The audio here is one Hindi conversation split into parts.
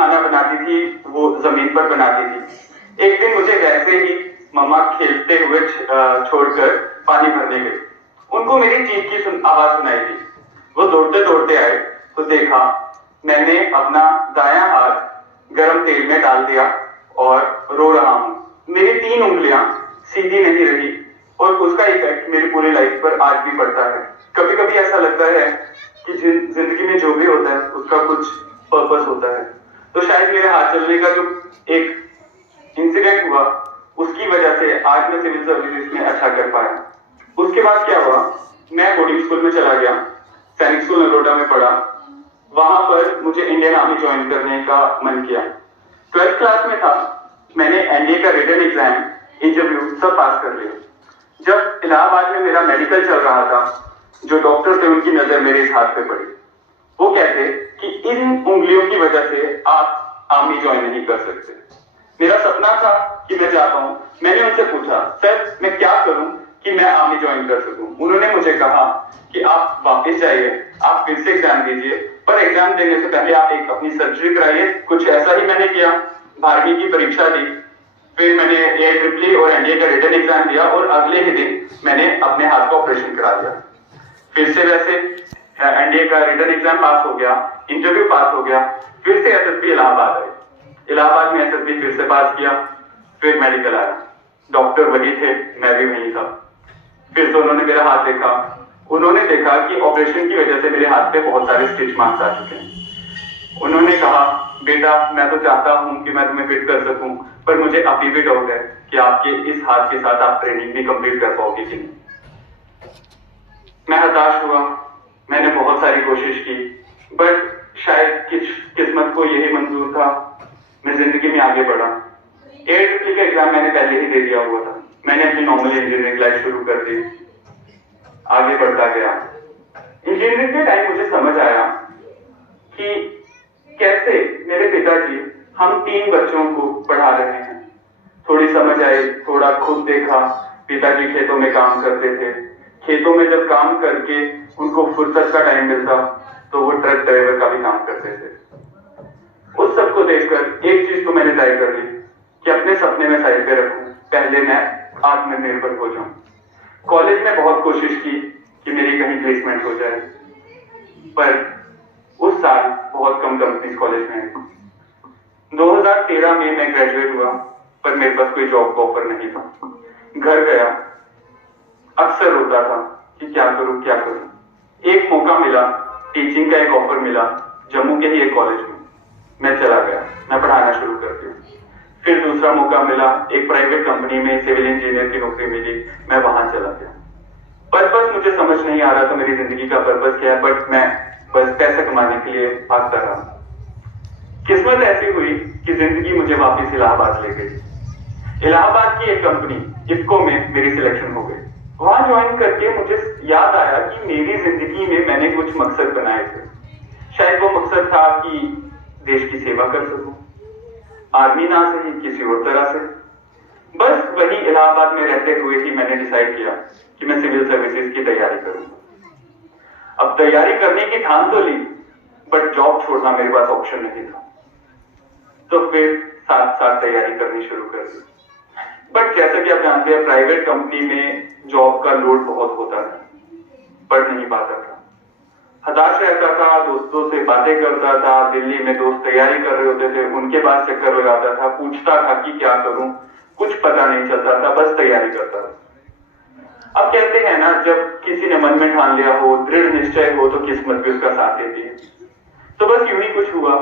खाना बनाती थी वो जमीन पर बनाती थी। एक दिन मुझे वैसे ही मम्मा खेलते हुए छोड़कर पानी भरने गई। उनको मेरी चीख की आवाज सुनाई दी। वो दौड़ते दौड़ते आए तो देखा मैंने अपना दायां हाथ गरम तेल में डाल दिया और रो रहा हूं। मेरी 3 उंगलियां सीधी नहीं रही और उसका इफेक्ट मेरी पूरी लाइफ पर आज भी पड़ता है। कभी कभी ऐसा लगता है कि जिंदगी में जो भी होता है उसका कुछ पर्पस होता है। तो शायद मेरे हाथ चलने का जो एक इंसिडेंट हुआ उसकी वजह से आज मैं सिविल सर्विसेज में अच्छा कर पाया। उसके बाद क्या हुआ, मैं बोर्डिंग स्कूल में चला गया, सैनिक स्कूल नरोटा में पढ़ा। वहां पर मुझे इंडियन आर्मी ज्वाइन करने का मन किया। 12th क्लास में था, मैंने एनडीए का रिटन एग्जाम, इंटरव्यू सब पास कर लिया। जब इलाहाबाद में मेरा मेडिकल चल रहा था, जो डॉक्टर थे उनकी नजर मेरे इस हाथ पे पड़ी। वो कहते कि इन उंगलियों की वजह से आप आर्मी ज्वाइन नहीं कर सकते। मेरा सपना था कि मैं जा पाऊं। मैंने उनसे पूछा, सर मैं क्या करूं कि मैं आर्मी ज्वाइन कर सकूं? उन्होंने मुझे कहा कि आप वापस जाइए, आप फिर से एग्जाम दीजिए, पर एग्जाम देने से पहले आप एक अपनी सर्जरी कराइए। कुछ ऐसा ही मैंने किया, 12वीं की परीक्षा दी, फिर मैंने AIEEE और एनडीए का रिटन एग्जाम दिया और अगले ही दिन मैंने अपने हाथ का ऑपरेशन करा दिया। फिर से वैसे एनडीए का रिटन एग्जाम पास हो गया, इंटरव्यू पास हो गया, फिर से एसएसबी इलाहाबाद आई। इलाहाबाद में एसएसबी फिर से पास किया, फिर मेडिकल आया। डॉक्टर वही थे, मैं भी वही था। फिर से उन्होंने मेरा हाथ देखा, उन्होंने देखा कि ऑपरेशन की वजह से मेरे हाथ पे बहुत सारे स्टिच मार्क्स आ चुके हैं। उन्होंने कहा, बेटा मैं तो चाहता हूं कि मैं तुम्हें फिट कर सकूं, पर मुझे अभी भी डाउट है कि आपके इस हाथ के साथ आप ट्रेनिंग भी कंप्लीट कर पाओगे कि नहीं। मैं हताश हुआ, मैंने बहुत सारी कोशिश की, बट शायद किस्मत को यही मंजूर था, मैं जिंदगी में आगे बढ़ा। AIEEE का एग्जाम मैंने पहले ही दे दिया हुआ था। मैंने अपनी नॉर्मल इंजीनियरिंग लाइफ शुरू कर दी, आगे बढ़ता गया। इंजीनियरिंग के टाइम मुझे समझ आया कि कैसे मेरे पिताजी हम 3 बच्चों को पढ़ा रहे हैं। थोड़ी समझ आई, थोड़ा खुद देखा। पिताजी खेतों में काम करते थे, खेतों में जब काम करके उनको फुर्सत का टाइम मिलता तो वो ट्रक ड्राइवर का भी काम करते थे। उस सबको देखकर एक चीज तो मैंने तय कर ली कि अपने सपने में साइड पे रखूं, पहले मैं आत्मनिर्भर हो जाऊं। कॉलेज में बहुत कोशिश की कि मेरी कहीं प्लेसमेंट हो जाए, पर उस साल बहुत कम कंपनीज कॉलेज में आई। 2013 में मैं ग्रेजुएट हुआ, पर मेरे पास कोई जॉब का ऑफर नहीं था। घर गया, अक्सर रोता था कि क्या करूं क्या करूं। एक मौका मिला, टीचिंग का एक ऑफर मिला जम्मू के ही एक कॉलेज में। मैं चला गया, मैं पढ़ाना शुरू कर दिया। फिर दूसरा मौका मिला, एक प्राइवेट कंपनी में सिविल इंजीनियर की नौकरी मिली, मैं वहां चला गया। पर्पस मुझे समझ नहीं आ रहा था, मेरी जिंदगी का पर्पस क्या है, बट मैं बस पैसा कमाने के लिए भागता रहा। किस्मत ऐसी हुई कि जिंदगी मुझे वापस इलाहाबाद ले गई। इलाहाबाद की एक कंपनी इफ्को में मेरी सिलेक्शन हो गई। वहां ज्वाइन करके मुझे याद आया कि मेरी जिंदगी में मैंने कुछ मकसद बनाए थे। शायद वो मकसद था कि देश की सेवा कर सकूं, आर्मी ना सही किसी और तरह से। बस वही इलाहाबाद में रहते हुए ही मैंने डिसाइड किया कि मैं सिविल सर्विसेज की तैयारी करूंगा। अब तैयारी करने की ठान तो ली, बट जॉब छोड़ना मेरे पास ऑप्शन नहीं था। तो फिर साथ साथ तैयारी करनी शुरू कर दी। बट जैसा कि आप जानते हैं, प्राइवेट कंपनी में जॉब का लोड बहुत होता है, पढ़ नहीं पाता था, हताश रहता था, दोस्तों से बातें करता था। दिल्ली में दोस्त तैयारी कर रहे होते थे, उनके पास चक्कर लगाता था, पूछता था कि क्या करूं, कुछ पता नहीं चलता था, बस तैयारी करता था। अब कहते हैं ना, जब किसी ने मन में ठान लिया हो, दृढ़ निश्चय हो, तो किस्मत भी उसका साथ देती है। तो बस यूं ही कुछ हुआ।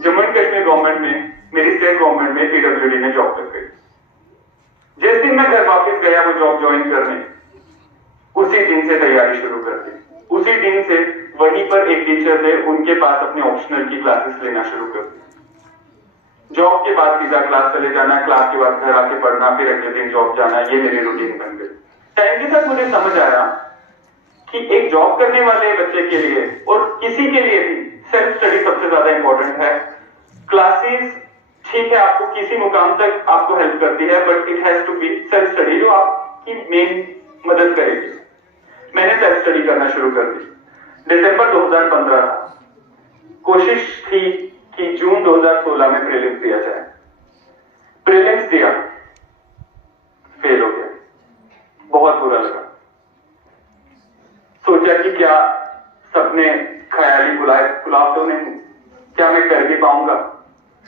जम्मू एंड कश्मीर गवर्नमेंट में, मेरी स्टेट गवर्नमेंट में PWD में जॉब लग गई। जिस दिन मैं घर वापस गया वो जॉब ज्वाइन करने, उसी दिन से तैयारी शुरू कर दी। उसी दिन से वहीं पर एक टीचर थे, उनके पास अपने ऑप्शनल की क्लासेस लेना शुरू कर दी। जॉब के बाद सीधा क्लास चले जाना, क्लास के बाद घर आके पढ़ना, फिर अगले दिन जॉब जाना, ये मेरी रूटीन बन गई। टाइम के साथ मुझे समझ आया कि एक जॉब करने वाले बच्चे के लिए और किसी के लिए भी सेल्फ स्टडी सबसे ज्यादा इंपॉर्टेंट है। क्लासेस ठीक है, आपको किसी मुकाम तक आपको हेल्प करती है, but it has to be self study जो आपकी मेन मदद करेगी। मैंने सेल्फ स्टडी करना शुरू कर दी। दिसंबर 2015 कोशिश थी कि जून 2016 में प्रीलिम्स दिया जाए। प्रीलिम्स दिया, फेल हो गया, बहुत बुरा लगा। सोचा कि क्या सपने ख्याली गुलाब तो नहीं, क्या मैं कर भी पाऊंगा।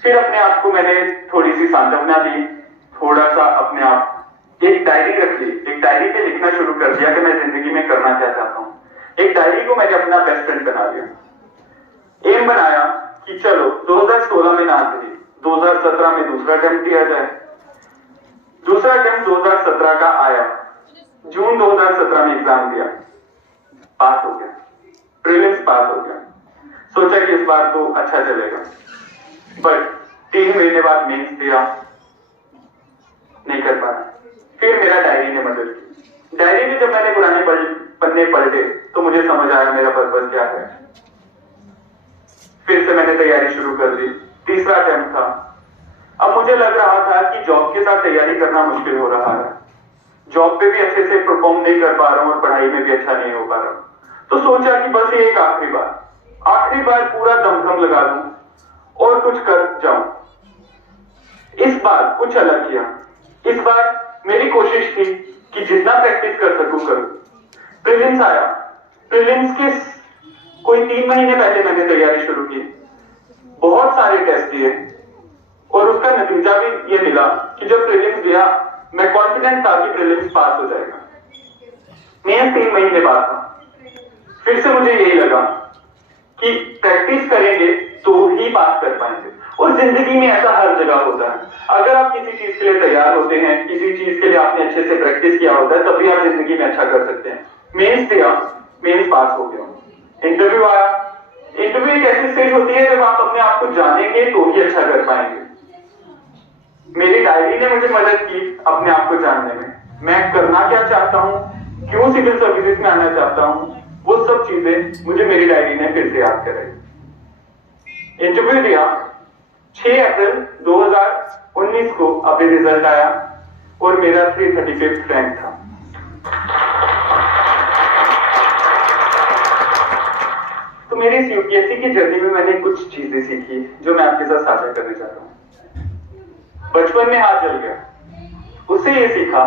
फिर अपने आप को मैंने थोड़ी सी सांत्वना दी, थोड़ा सा अपने आप एक डायरी रख ली, एक डायरी पे लिखना शुरू कर दिया कि मैं जिंदगी में करना क्या चाहता हूं। एक डायरी को मैंने अपना बेस्ट फ्रेंड बना लिया। एम बनाया कि चलो 2016 में ना सही, 2017 में दूसरा अटेम्प्ट दिया जाए। दूसरा अटेम्प्ट 2017 का आया, जून 2017 में एग्जाम दिया, पास हो गया, प्रीलिम्स पास हो गया। सोचा कि इस बार तो अच्छा चलेगा, बट 3 महीने बाद मेंस दिया, नहीं कर पाया। फिर मेरा डायरी ने मदद की। डायरी में जब मैंने पुराने पन्ने पलटे तो मुझे समझ आया मेरा पर्पस क्या है। फिर से मैंने तैयारी शुरू कर दी, तीसरा अटेम्प्ट था। अब मुझे लग रहा था कि जॉब के साथ तैयारी करना मुश्किल हो रहा है, जॉब पे भी अच्छे से परफॉर्म नहीं कर पा रहा हूं और पढ़ाई में भी अच्छा नहीं हो पा रहा हूं। तो सोचा कि बस एक आखिरी बार पूरा दमखम लगा दूं और कुछ कर जाऊं। इस बार कुछ अलग किया। इस बार मेरी कोशिश थी कि जितना प्रैक्टिस कर सकूं करूं। प्रीलिम्स आया, प्रीलिम्स के कोई 3 महीने पहले मैंने तैयारी शुरू की, बहुत सारे टेस्ट दिए और उसका नतीजा भी ये मिला कि जब प्रीलिम्स दिया मैं कॉन्फिडेंट था कि प्रीलिम्स पास हो जाएगा। मेंस 3 महीने बाद था। फिर से मुझे यही लगा कि प्रैक्टिस करेंगे तो ही पास कर पाएंगे, और जिंदगी में ऐसा हर जगह होता है। अगर आप किसी चीज के लिए तैयार होते हैं, किसी चीज के लिए आपने अच्छे से प्रैक्टिस किया होता है, तभी आप जिंदगी में अच्छा कर सकते हैं। मेंस दिया, मेंस पास हो गया। इंटरव्यू आया। इंटरव्यू एक ऐसी स्टेज होती है जब आप अपने आप को जानेंगे तो ही अच्छा कर पाएंगे। मेरी डायरी ने मुझे मदद की अपने आप को जानने में, मैं करना क्या चाहता हूं, क्यों सिविल सर्विसेज में आना चाहता हूं, वो सब चीजें मुझे मेरी डायरी ने फिर से याद कराई। इंटरव्यू दिया, 6 अप्रैल 2019 को अभी रिजल्ट आया और मेरा 335 रैंक था। तो मेरी इस यूपीएससी की जर्नी में मैंने कुछ चीजें सीखी जो मैं आपके साथ साझा करना चाहता हूं। बचपन में हाथ जल गया, उससे ये सीखा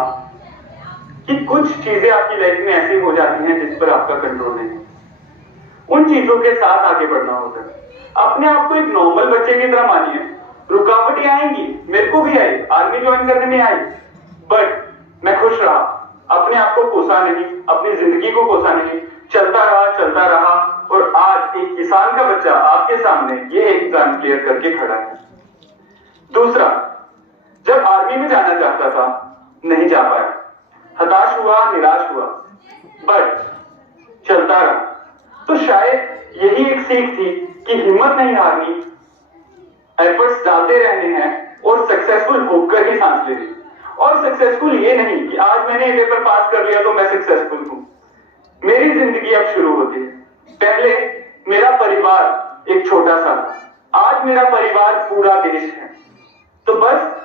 कि कुछ चीजें आपकी लाइफ में ऐसी हो जाती हैं जिस पर आपका कंट्रोल नहीं है। उन चीजों के साथ आगे बढ़ना होता है। अपने आप को एक नॉर्मल बच्चे की तरह मानिए। रुकावटें आएंगी, मेरे को भी आई, आर्मी ज्वाइन करने में आई, बट मैं खुश रहा, अपने आप को कोसा नहीं, अपनी जिंदगी को कोसा नहीं, चलता रहा और आज एक किसान का बच्चा आपके सामने ये एग्जाम क्लियर करके खड़ा है। दूसरा, जब आर्मी में जाना चाहता था, नहीं जा पाया, हताश हुआ, निराश हुआ, बट चलता रहा। तो शायद यही एक सीख थी कि हिम्मत नहीं हारनी, एफर्ट्स डालते रहने हैं और सक्सेसफुल होकर ही सांस लेनी। और सक्सेसफुल ये नहीं कि आज मैंने ये पेपर पास कर लिया तो मैं सक्सेसफुल हूं। मेरी जिंदगी अब शुरू होती है। पहले मेरा परिवार एक छोटा सा था, आज मेरा परिवार पूरा देश है। तो बस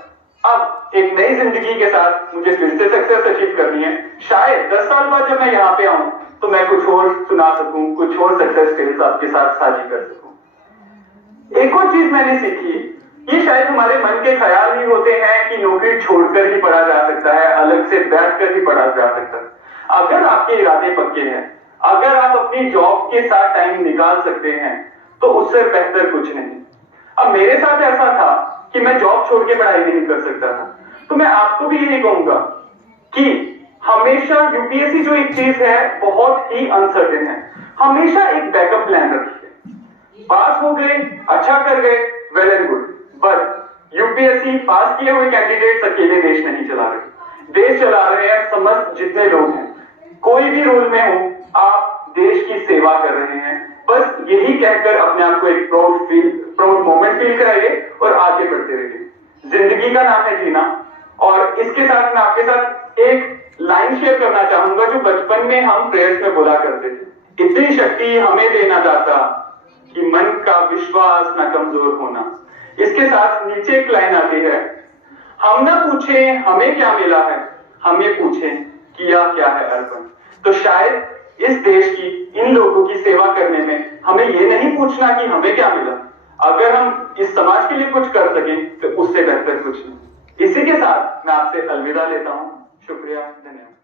अब एक नई जिंदगी के साथ मुझे फिर से सक्सेस अचीव करनी है। शायद 10 साल बाद जब मैं यहाँ पे आऊं तो मैं कुछ और सुना सकूं, कुछ और सक्सेस स्टोरीज आपके साथ साझी कर सकूं। एक और चीज मैंने सीखी, ये शायद हमारे मन के ख्याल ही होते हैं कि नौकरी छोड़कर ही पढ़ा जा सकता है, अलग से बैठकर ही पढ़ा जा सकता है। अगर आपके इरादे पक्के हैं, अगर आप अपनी जॉब के साथ टाइम निकाल सकते हैं, तो उससे बेहतर कुछ नहीं। अब मेरे साथ ऐसा था कि मैं जॉब छोड़ के पढ़ाई नहीं कर सकता था, तो मैं आपको भी यही कहूंगा कि हमेशा यूपीएससी जो एक चीज है बहुत ही अनसर्टेन है, हमेशा एक बैकअप प्लान रखिए। पास हो गए, अच्छा कर गए, well and good, but UPSC pass किए हुए कैंडिडेट्स अकेले देश नहीं चला रहे, देश चला रहे हैं समस्त जितने लोग हैं। कोई भी रोल में हो, आप देश की सेवा कर रहे हैं। बस यही कहकर अपने आप को एक प्राउड मोमेंट फील कराइए और आगे बढ़ते रहिए। जिंदगी का नाम है जीना। और इसके साथ मैं आपके साथ एक लाइन शेयर करना चाहूंगा जो बचपन में हम प्रेयर्स में बोला करते थे, इतनी शक्ति हमें देना दाता कि मन का विश्वास न कमजोर होना। इसके साथ नीचे एक लाइन आती है, हम ना पूछे हमें क्या मिला है, हम ये पूछें किया क्या है अर्पण। तो शायद इस देश की, इन लोगों की सेवा करने में हमें ये नहीं पूछना कि हमें क्या मिला, अगर हम इस समाज के लिए कुछ कर सके तो उससे बेहतर कुछ नहीं। इसी के साथ मैं आपसे अलविदा लेता हूं। शुक्रिया, धन्यवाद।